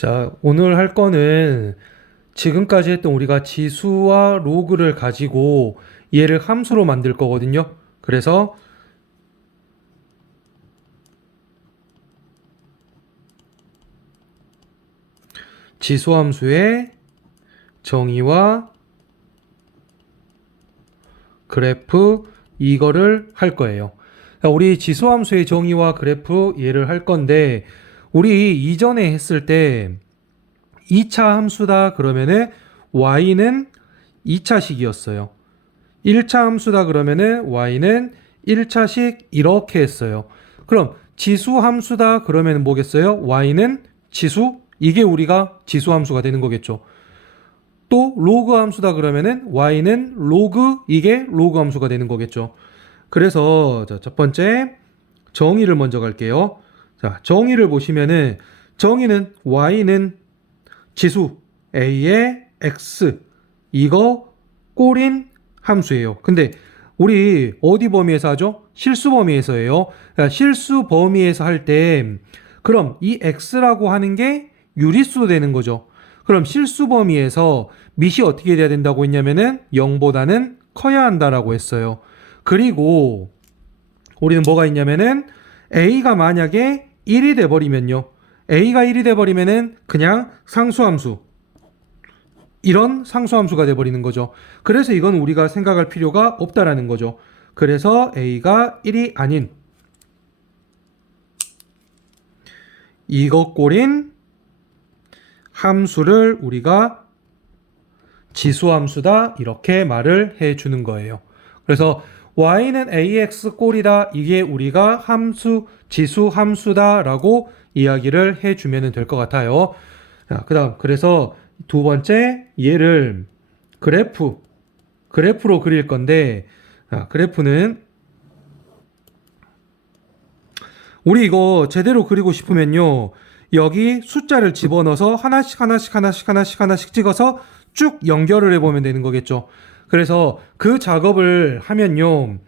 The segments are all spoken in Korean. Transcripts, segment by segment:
자, 오늘 할 거는 지금까지 했던 우리가 지수와 로그를 가지고 얘를 함수로 만들 거거든요. 그래서 지수 함수의 정의와 그래프 이거를 할 거예요. 자, 우리 지수 함수의 정의와 그래프 얘를 할 건데 우리 이전에 했을 때 2차 함수다 그러면은 y는 2차식이었어요. 1차 함수다 그러면은 y는 1차식 이렇게 했어요. 그럼 지수 함수다 그러면 뭐겠어요? y는 지수? 이게 우리가 지수 함수가 되는 거겠죠. 또 로그 함수다 그러면은 y는 로그, 이게 로그 함수가 되는 거겠죠. 그래서 첫 번째 정의를 먼저 갈게요. 자, 정의를 보시면은 정의는 y는 지수 a의 x, 이거 꼴인 함수예요. 근데 우리 어디 범위에서 하죠? 실수 범위에서 해요. 실수 범위에서 할 때 그럼 이 x라고 하는 게 유리수도 되는 거죠. 그럼 실수 범위에서 밑이 어떻게 돼야 된다고 했냐면은 0보다는 커야 한다라고 했어요. 그리고 우리는 뭐가 있냐면은 a가 만약에 1이 돼 버리면요. a가 1이 돼 버리면은 그냥 상수함수, 이런 상수함수가 돼버리는 거죠. 그래서 이건 우리가 생각할 필요가 없다라는 거죠. 그래서 a가 1이 아닌 이것 꼴인 함수를 우리가 지수함수다 이렇게 말을 해주는 거예요. 그래서 y는 ax 꼴이다, 이게 우리가 함수 지수 함수다 라고 이야기를 해주면 될 것 같아요. 자, 그 다음 그래서 두 번째 얘를 그래프로 그릴 건데, 그래프는 우리 이거 제대로 그리고 싶으면요, 여기 숫자를 집어넣어서 하나씩 찍어서 쭉 연결을 해보면 되는 거겠죠. 그래서 그 작업을 하면요,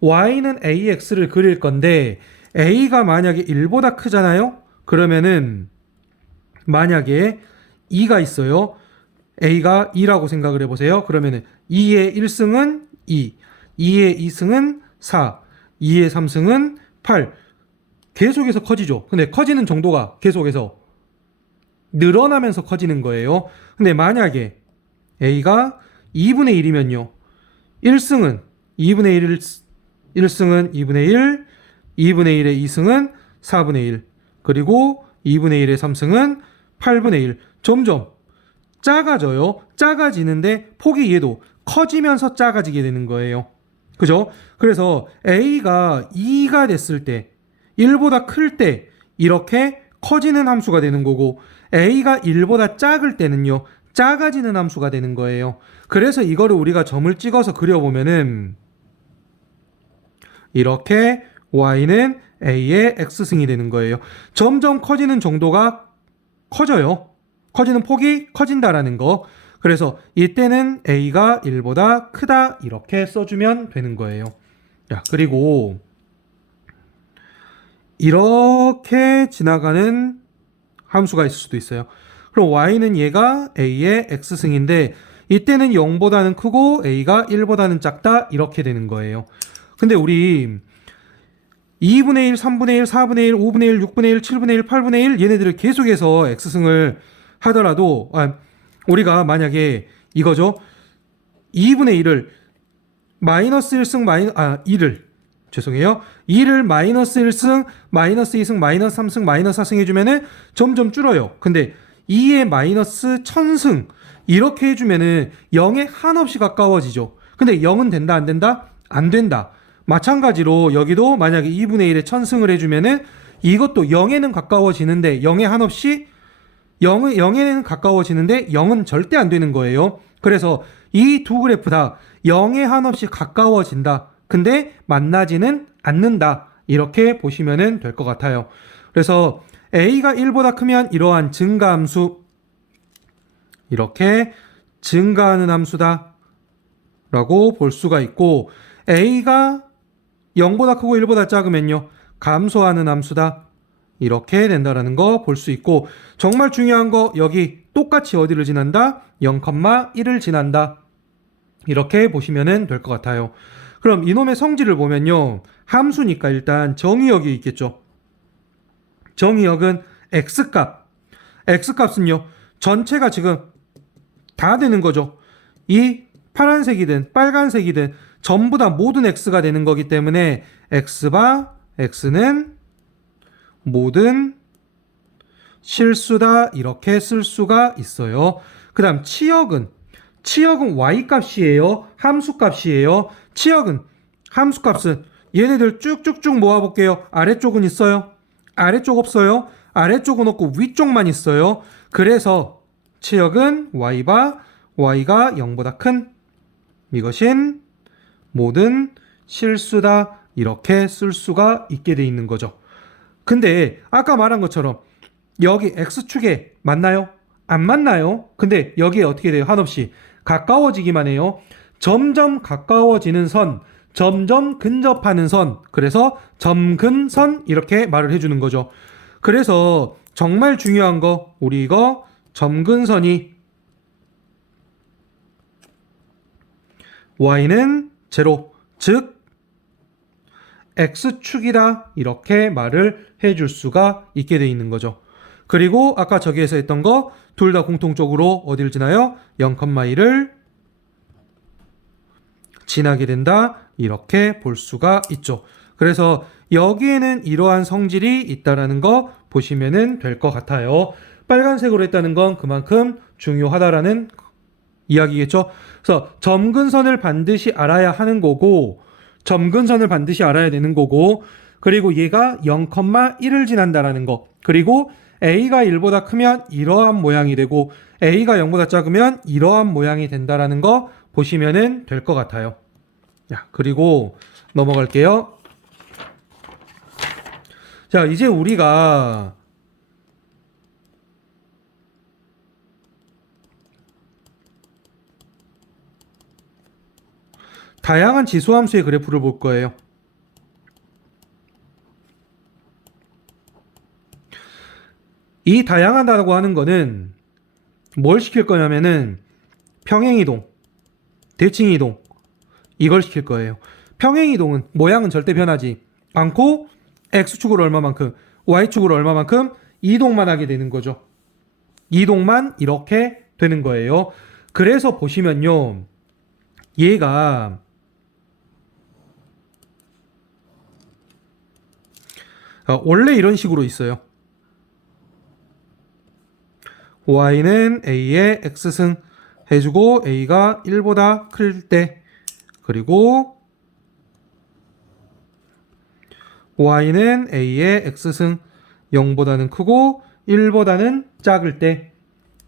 y는 ax를 그릴 건데 a가 만약에 1보다 크잖아요. 그러면은 만약에 2가 있어요. a가 2라고 생각을 해보세요. 그러면은 2의 1승은 2, 2의 2승은 4, 2의 3승은 8. 계속해서 커지죠. 근데 커지는 정도가 계속해서 늘어나면서 커지는 거예요. 근데 만약에 a가 2분의 1이면요. 1승은 2분의 1, 1승은 2분의 1, 2분의 1의 2승은 4분의 1, 그리고 2분의 1의 3승은 8분의 1. 점점 작아져요. 작아지는데 폭이 얘도 커지면서 작아지게 되는 거예요. 그죠? 그래서 a가 2가 됐을 때, 1보다 클 때 이렇게 커지는 함수가 되는 거고, a가 1보다 작을 때는요, 작아지는 함수가 되는 거예요. 그래서 이거를 우리가 점을 찍어서 그려보면은 이렇게 y는 a의 x승이 되는 거예요. 점점 커지는 정도가 커져요. 커지는 폭이 커진다라는 거. 그래서 이때는 a가 1보다 크다 이렇게 써주면 되는 거예요. 자, 그리고 이렇게 지나가는 함수가 있을 수도 있어요. 그럼 y는 얘가 a의 x승인데 이때는 0보다는 크고 a가 1보다는 작다 이렇게 되는 거예요. 근데 우리 2분의 1, 3분의 1, 4분의 1, 5분의 1, 6분의 1, 7분의 1, 8분의 1 얘네들을 계속해서 x승을 하더라도 우리가 만약에 이거죠. 2분의 1을 마이너스 1승 2를 죄송해요. 2를 마이너스 1승, 마이너스 2승, 마이너스 3승, 마이너스 4승 해주면은 점점 줄어요. 근데 2의 마이너스 1000승 이렇게 해주면은 0에 한없이 가까워지죠. 근데 0은 된다 안 된다? 안 된다. 마찬가지로 여기도 만약에 2분의 1에 1000승을 해주면은 이것도 0에는 가까워지는데 0에 한없이 0에는 가까워지는데 0은 절대 안 되는 거예요. 그래서 이 두 그래프 다 0에 한없이 가까워진다. 근데 만나지는 않는다. 이렇게 보시면 될 것 같아요. 그래서 a가 1보다 크면 이러한 증가함수, 이렇게 증가하는 함수다 라고 볼 수가 있고, a가 0보다 크고 1보다 작으면요, 감소하는 함수다 이렇게 된다라는 거 볼 수 있고, 정말 중요한 거 여기 똑같이 어디를 지난다? 0,1을 지난다. 이렇게 보시면 될 것 같아요. 그럼 이놈의 성질을 보면요. 함수니까 일단 정의역이 있겠죠. 정의역은 x값. x값은요. 전체가 지금 다 되는 거죠. 이 파란색이든 빨간색이든 전부 다 모든 x가 되는 거기 때문에 x바 x는 모든 실수다 이렇게 쓸 수가 있어요. 그 다음 치역은 y값이에요? 함수값이에요? 치역은 함수값은 얘네들 쭉쭉쭉 모아볼게요. 아래쪽은 있어요? 아래쪽 없어요? 아래쪽은 없고 위쪽만 있어요. 그래서 치역은 y바 y가 0보다 큰 이것인 모든 실수다 이렇게 쓸 수가 있게 돼 있는 거죠. 근데 아까 말한 것처럼 여기 x축에 맞나요? 안 맞나요? 근데 여기에 어떻게 돼요? 한없이 가까워지기만 해요. 점점 가까워지는 선, 점점 근접하는 선, 그래서 점근선 이렇게 말을 해주는 거죠. 그래서 정말 중요한 거 우리 이거 점근선이 y는 제로, 즉 x축이다 이렇게 말을 해줄 수가 있게 돼 있는 거죠. 그리고 아까 저기에서 했던 거 둘 다 공통적으로 어디를 지나요? 0,1을 지나게 된다 이렇게 볼 수가 있죠. 그래서 여기에는 이러한 성질이 있다라는 거 보시면 될 것 같아요. 빨간색으로 했다는 건 그만큼 중요하다라는 이야기겠죠. 그래서 점근선을 반드시 알아야 하는 거고, 점근선을 반드시 알아야 되는 거고, 그리고 얘가 0,1을 지난다라는 거, 그리고 a가 1보다 크면 이러한 모양이 되고 a가 0보다 작으면 이러한 모양이 된다라는 거 보시면 될 것 같아요. 자, 그리고 넘어갈게요. 자, 이제 우리가 다양한 지수함수의 그래프를 볼 거예요. 이 다양하다고 하는 거는 뭘 시킬 거냐면은 평행이동, 대칭이동 이걸 시킬 거예요. 평행이동은 모양은 절대 변하지 않고 x축으로 얼마만큼, y축으로 얼마만큼 이동만 하게 되는 거죠. 이동만 이렇게 되는 거예요. 그래서 보시면요. 얘가 원래 이런 식으로 있어요. y는 a의 x승 해주고 a가 1보다 클 때, 그리고 y는 a의 x승 0보다는 크고 1보다는 작을 때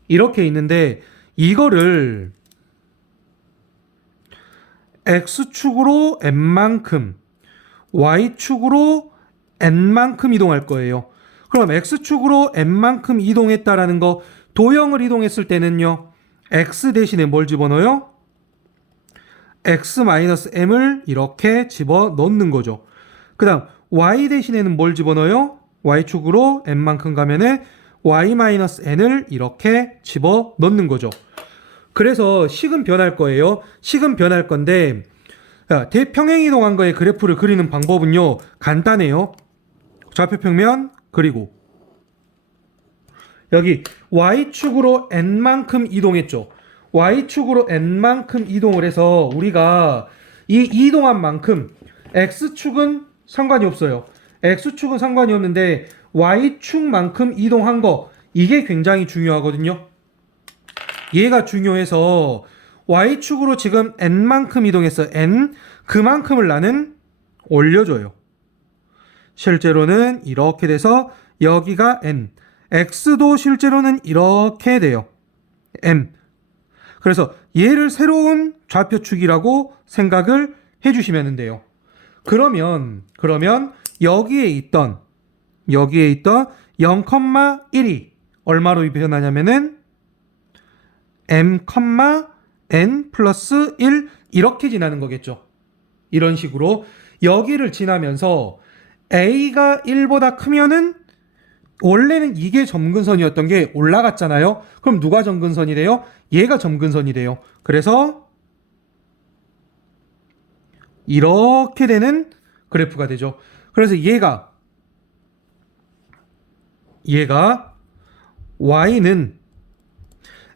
이렇게 있는데, 이거를 x축으로 n만큼 y축으로 n만큼 이동할 거예요. 그럼 x축으로 n만큼 이동했다라는 거, 도형을 이동했을 때는요, x 대신에 뭘 집어넣어요? x-m을 이렇게 집어넣는 거죠. 그 다음 y 대신에는 뭘 집어넣어요? y축으로 n만큼 가면은 y-n을 이렇게 집어넣는 거죠. 그래서 식은 변할 거예요. 식은 변할 건데, 대평행 이동한 거의 그래프를 그리는 방법은요, 간단해요. 좌표평면 그리고 여기 y축으로 n만큼 이동했죠. y축으로 n만큼 이동을 해서 우리가 이 이동한 만큼 x축은 상관이 없어요. x축은 상관이 없는데 y축만큼 이동한 거, 이게 굉장히 중요하거든요. 얘가 중요해서 y축으로 지금 n만큼 이동했어. n 그만큼을 나는 올려줘요. 실제로는 이렇게 돼서 여기가 n, x도 실제로는 이렇게 돼요. m. 그래서 얘를 새로운 좌표축이라고 생각을 해주시면 돼요. 그러면 여기에 있던 0,1이 얼마로 변하냐면은 m, n 플러스 1 이렇게 지나는 거겠죠. 이런 식으로 여기를 지나면서 a가 1보다 크면은 원래는 이게 점근선이었던 게 올라갔잖아요. 그럼 누가 점근선이 돼요? 얘가 점근선이 돼요. 그래서 이렇게 되는 그래프가 되죠. 그래서 얘가 y는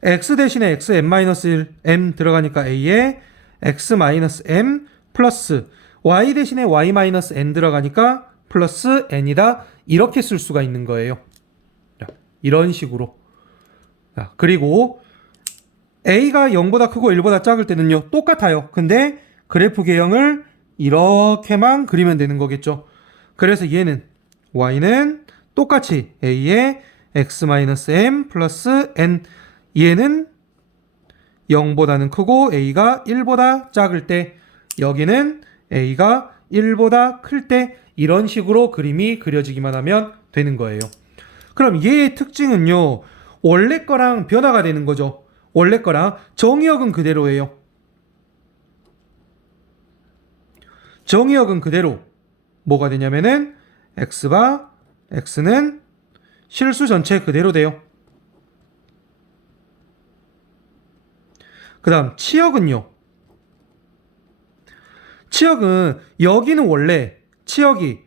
x 대신에 x m-1 m 들어가니까 a에 x-m 플러스 y 대신에 y-n 들어가니까 플러스 n이다. 이렇게 쓸 수가 있는 거예요. 이런 식으로. 그리고 a가 0보다 크고 1보다 작을 때는요, 똑같아요. 근데 그래프 개형을 이렇게만 그리면 되는 거겠죠. 그래서 얘는 y는 똑같이 a에 x-m 플러스 n, 얘는 0보다는 크고 a가 1보다 작을 때, 여기는 a가 1보다 클 때, 이런 식으로 그림이 그려지기만 하면 되는 거예요. 그럼 얘의 특징은요, 원래 거랑 변화가 되는 거죠. 원래 거랑 정의역은 그대로예요. 정의역은 그대로 뭐가 되냐면은 x는 실수 전체 그대로 돼요. 그 다음 치역은요. 치역은 여기는 원래 치역이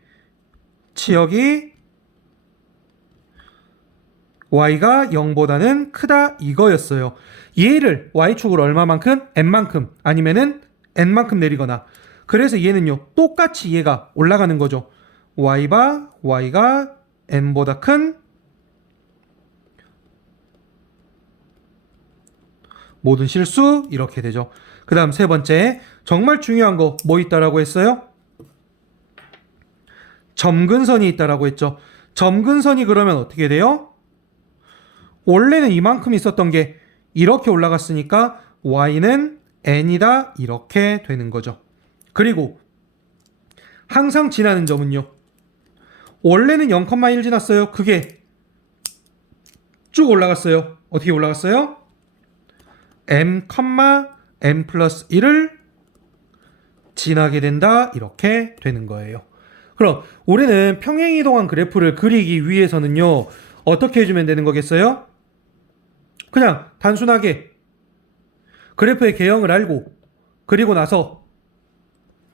y가 0보다는 크다 이거였어요. 얘를 y축으로 얼마만큼? n만큼 아니면은 n만큼 내리거나. 그래서 얘는요 똑같이 얘가 올라가는 거죠. y가 n보다 큰 모든 실수 이렇게 되죠. 그 다음 세 번째, 정말 중요한 거 뭐 있다라고 했어요? 점근선이 있다라고 했죠. 점근선이 그러면 어떻게 돼요? 원래는 이만큼 있었던 게 이렇게 올라갔으니까 y는 n이다 이렇게 되는 거죠. 그리고 항상 지나는 점은요, 원래는 0,1 지났어요. 그게 쭉 올라갔어요. 어떻게 올라갔어요? m, m 플러스 1을 지나게 된다 이렇게 되는 거예요. 그럼 우리는 평행이동한 그래프를 그리기 위해서는요 어떻게 해주면 되는 거겠어요? 그냥 단순하게 그래프의 개형을 알고, 그리고 나서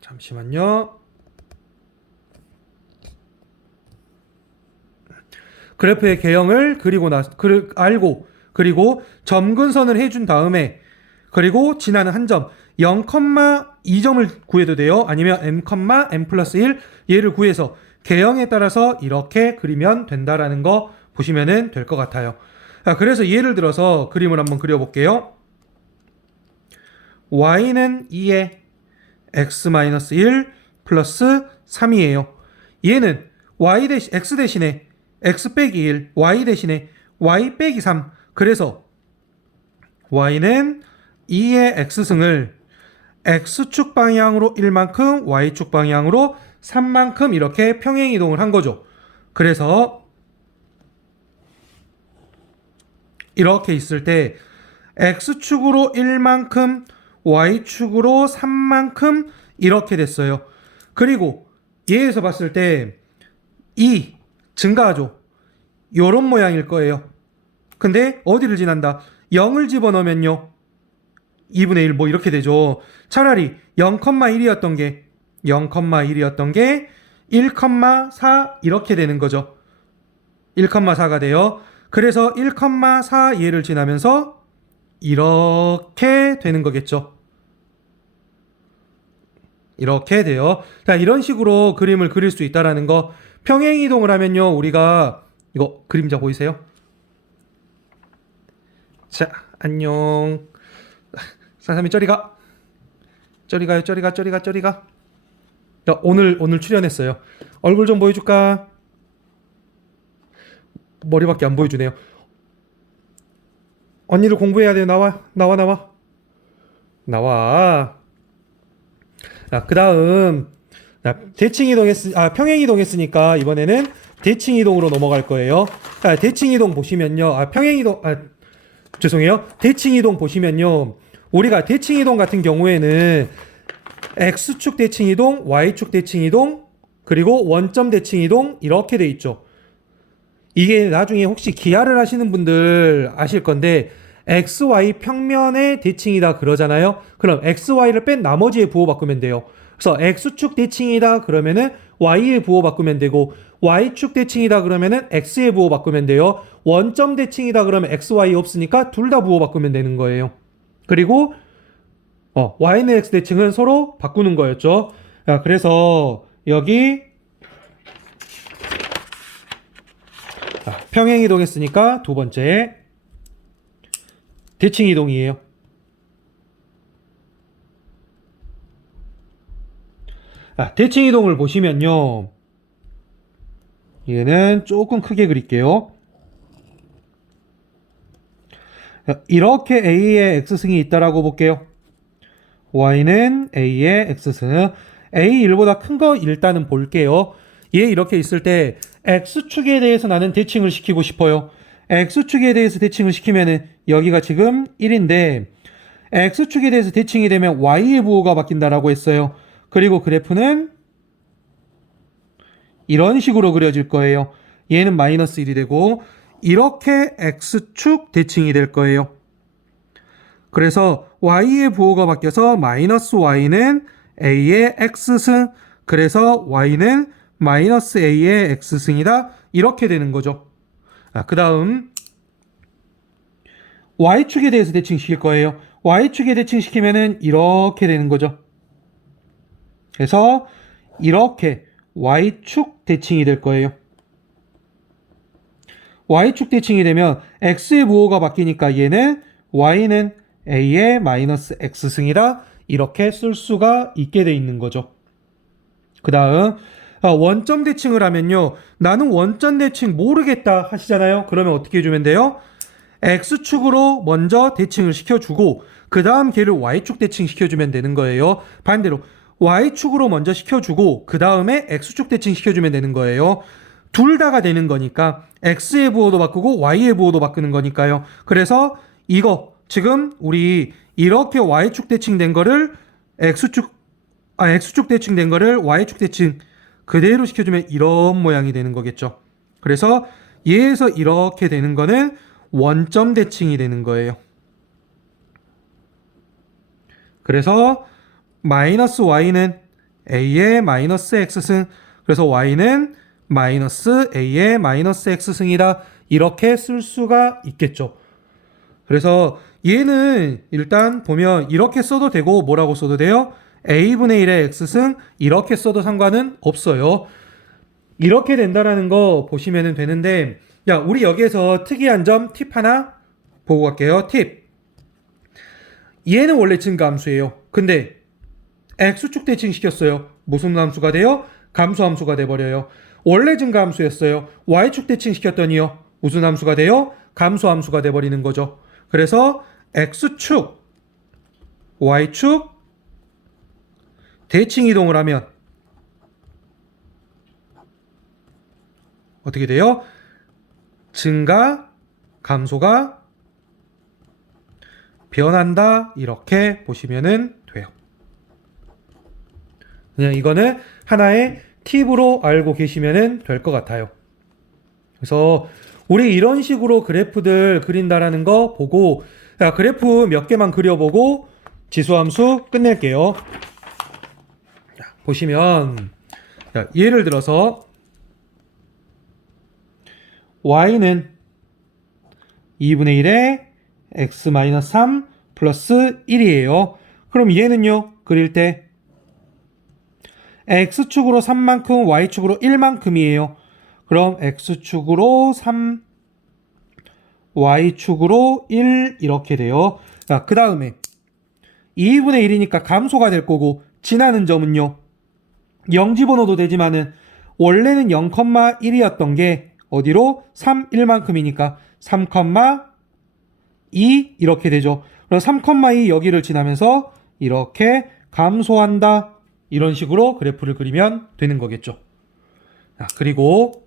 잠시만요. 그래프의 개형을 알고, 그리고 점근선을 해준 다음에, 그리고 지나는 한 점 0,2점을 구해도 돼요. 아니면 m 플러스 1 얘를 구해서 개형에 따라서 이렇게 그리면 된다라는 거 보시면 될 것 같아요. 그래서 예를 들어서 그림을 한번 그려볼게요. y는 2에 x-1 플러스 3이에요. 얘는 x 대신에 x 빼기 1, y 대신에 y 빼기 3. 그래서 y는 2의 x승을 x축 방향으로 1만큼, y축 방향으로 3만큼 이렇게 평행이동을 한 거죠. 그래서 이렇게 있을 때 x축으로 1만큼, y축으로 3만큼 이렇게 됐어요. 그리고 얘에서 봤을 때 2 증가하죠. 요런 모양일 거예요. 근데 어디를 지난다? 0을 집어넣으면요 2분의 1 뭐 이렇게 되죠. 차라리 0,1이었던 게 1,4 이렇게 되는 거죠. 1,4가 돼요. 그래서 1,4 얘를 지나면서 이렇게 되는 거겠죠. 이렇게 돼요. 자, 이런 식으로 그림을 그릴 수 있다라는 거. 평행이동을 하면요 우리가 이거 그림자 보이세요? 자, 안녕. 사삼이 저리가. 저리가. 야, 오늘 출연했어요. 얼굴 좀 보여줄까? 머리밖에 안 보여주네요. 언니를 공부해야 돼요. 나와. 자, 그 다음 평행이동했으니까 이번에는 대칭이동으로 넘어갈 거예요. 자, 대칭이동 보시면요. 대칭이동 보시면요. 우리가 대칭이동 같은 경우에는 X축 대칭이동, Y축 대칭이동, 그리고 원점 대칭이동 이렇게 돼 있죠. 이게 나중에 혹시 기하를 하시는 분들 아실 건데 XY 평면의 대칭이다 그러잖아요. 그럼 XY를 뺀 나머지에 부호 바꾸면 돼요. 그래서 X축 대칭이다 그러면은 Y에 부호 바꾸면 되고 Y축 대칭이다 그러면은 X에 부호 바꾸면 돼요. 원점 대칭이다 그러면 XY 없으니까 둘 다 부호 바꾸면 되는 거예요. 그리고 Y는 X 대칭은 서로 바꾸는 거였죠. 그래서 여기 평행 이동했으니까 두 번째 대칭 이동이에요. 대칭 이동을 보시면요. 얘는 조금 크게 그릴게요. 이렇게 A의 X승이 있다라고 볼게요. Y는 A의 X승. A1보다 큰 거 일단은 볼게요. 얘 이렇게 있을 때 X축에 대해서 나는 대칭을 시키고 싶어요. X축에 대해서 대칭을 시키면은 여기가 지금 1인데 X축에 대해서 대칭이 되면 Y의 부호가 바뀐다라고 했어요. 그리고 그래프는 이런 식으로 그려질 거예요. 얘는 마이너스 1이 되고 이렇게 X축 대칭이 될 거예요. 그래서 Y의 부호가 바뀌어서 마이너스 Y는 A의 X승, 그래서 Y는 마이너스 A의 X승이다. 이렇게 되는 거죠. 그 다음 Y축에 대해서 대칭시킬 거예요. Y축에 대칭시키면은 이렇게 되는 거죠. 그래서 이렇게 Y축 대칭이 될 거예요. Y축 대칭이 되면 X의 부호가 바뀌니까 얘는 Y는 A의 마이너스 X승이다. 이렇게 쓸 수가 있게 돼 있는 거죠. 그 다음 원점 대칭을 하면요. 나는 원점 대칭 모르겠다 하시잖아요. 그러면 어떻게 해주면 돼요? X축으로 먼저 대칭을 시켜주고 그 다음 걔를 Y축 대칭 시켜주면 되는 거예요. 반대로 Y축으로 먼저 시켜주고 그 다음에 X축 대칭 시켜주면 되는 거예요. 둘 다가 되는 거니까 X의 부호도 바꾸고 Y의 부호도 바꾸는 거니까요. 그래서 이거 지금 우리 이렇게 Y축 대칭된 거를 X축 대칭된 거를 Y축 대칭 그대로 시켜주면 이런 모양이 되는 거겠죠. 그래서 얘에서 이렇게 되는 거는 원점 대칭이 되는 거예요. 그래서 마이너스 Y는 A의 마이너스 X승, 그래서 Y는 마이너스 A의 마이너스 X승이다. 이렇게 쓸 수가 있겠죠. 그래서 얘는 일단 보면 이렇게 써도 되고 뭐라고 써도 돼요? A분의 1의 X승 이렇게 써도 상관은 없어요. 이렇게 된다라는 거 보시면 되는데 우리 여기에서 특이한 점 팁 하나 보고 갈게요. 팁. 얘는 원래 증가함수예요. 근데 X축 대칭 시켰어요. 무슨 함수가 돼요? 감소함수가 돼버려요. 원래 증가함수였어요. Y축 대칭 시켰더니요. 무슨 함수가 돼요? 감소함수가 돼버리는 거죠. 그래서 X축, Y축 대칭 이동을 하면 어떻게 돼요? 증가, 감소가 변한다. 이렇게 보시면 돼요. 그냥 이거는 하나의 팁으로 알고 계시면 될 것 같아요. 그래서 우리 이런 식으로 그래프들 그린다라는 거 보고 그래프 몇 개만 그려보고 지수함수 끝낼게요. 보시면 예를 들어서 y는 2분의 1에 x-3 플러스 1이에요. 그럼 얘는요 그릴 때 x축으로 3만큼 y축으로 1만큼이에요. 그럼 x축으로 3 y축으로 1 이렇게 돼요. 그 다음에 2분의 1이니까 감소가 될 거고 지나는 점은요 0 집어넣어도 되지만은 원래는 0,1이었던 게 어디로 3, 1만큼이니까 3,2 이렇게 되죠. 그럼 3,2 여기를 지나면서 이렇게 감소한다. 이런 식으로 그래프를 그리면 되는 거겠죠. 그리고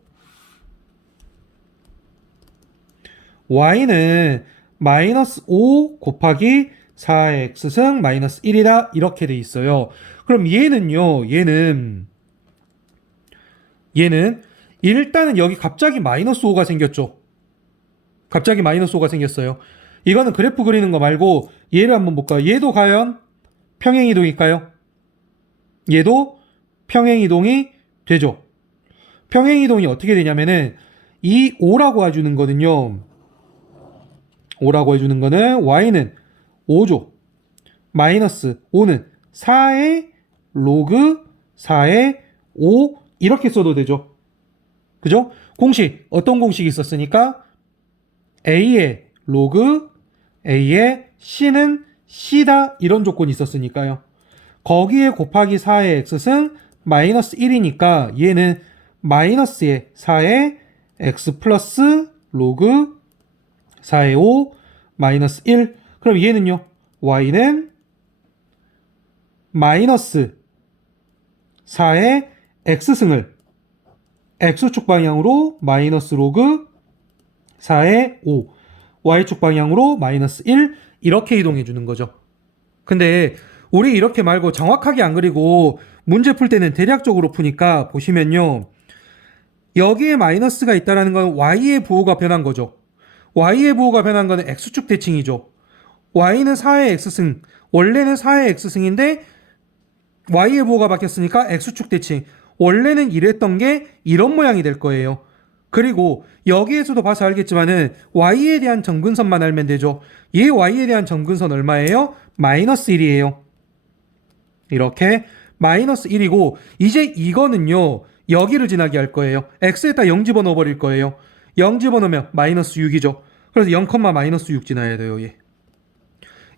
y는 마이너스 5 곱하기 4x승 마이너스 1이다. 이렇게 돼 있어요. 그럼 얘는요. 얘는 일단은 여기 갑자기 마이너스 5가 생겼죠. 갑자기 마이너스 5가 생겼어요. 이거는 그래프 그리는 거 말고 얘를 한번 볼까요? 얘도 과연 평행이동일까요? 얘도 평행이동이 되죠. 평행이동이 어떻게 되냐면은 이 5라고 해주는 거는요. 5라고 해주는 거는 y는 5죠. 마이너스 5는 4의 로그 4의 5 이렇게 써도 되죠. 그죠? 공식 어떤 공식이 있었으니까 a의 로그 a의 c는 c다 이런 조건이 있었으니까요. 거기에 곱하기 4의 x승 마이너스 1이니까 얘는 마이너스의 4의 x 플러스 로그 4의 5 마이너스 1. 그럼 얘는요. y는 마이너스 4의 x승을 x축 방향으로 마이너스 로그 4의 5 y축 방향으로 마이너스 1 이렇게 이동해 주는 거죠. 근데 우리 이렇게 말고 정확하게 안 그리고 문제 풀 때는 대략적으로 푸니까 보시면요. 여기에 마이너스가 있다는 건 y의 부호가 변한 거죠. y의 부호가 변한 거는 x축 대칭이죠. y는 4의 x승, 원래는 4의 x승인데 y의 부호가 바뀌었으니까 x축 대칭. 원래는 이랬던 게 이런 모양이 될 거예요. 그리고 여기에서도 봐서 알겠지만은 y에 대한 점근선만 알면 되죠. 얘 y에 대한 점근선 얼마예요? 마이너스 1이에요. 이렇게 마이너스 1이고 이제 이거는요. 여기를 지나게 할 거예요. x에다 0 집어넣어 버릴 거예요. 0 집어넣으면 마이너스 6이죠. 그래서 0, 마이너스 6 지나야 돼요. 얘.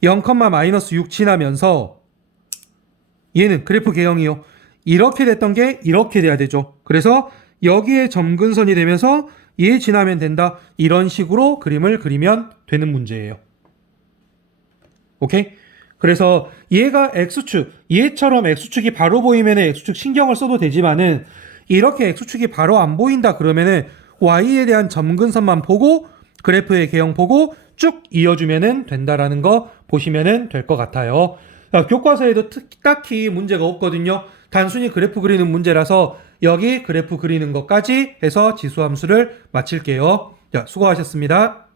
0, 마이너스 6 지나면서 얘는 그래프 개형이요. 이렇게 됐던 게 이렇게 돼야 되죠. 그래서 여기에 점근선이 되면서 얘 지나면 된다. 이런 식으로 그림을 그리면 되는 문제예요. 오케이? 그래서 얘가 x축, 얘처럼 x축이 바로 보이면 x축 신경을 써도 되지만은 이렇게 x축이 바로 안 보인다 그러면은 y에 대한 점근선만 보고 그래프의 개형 보고 쭉 이어주면 된다라는 거 보시면 될 것 같아요. 교과서에도 딱히 문제가 없거든요. 단순히 그래프 그리는 문제라서 여기 그래프 그리는 것까지 해서 지수함수를 마칠게요. 자, 수고하셨습니다.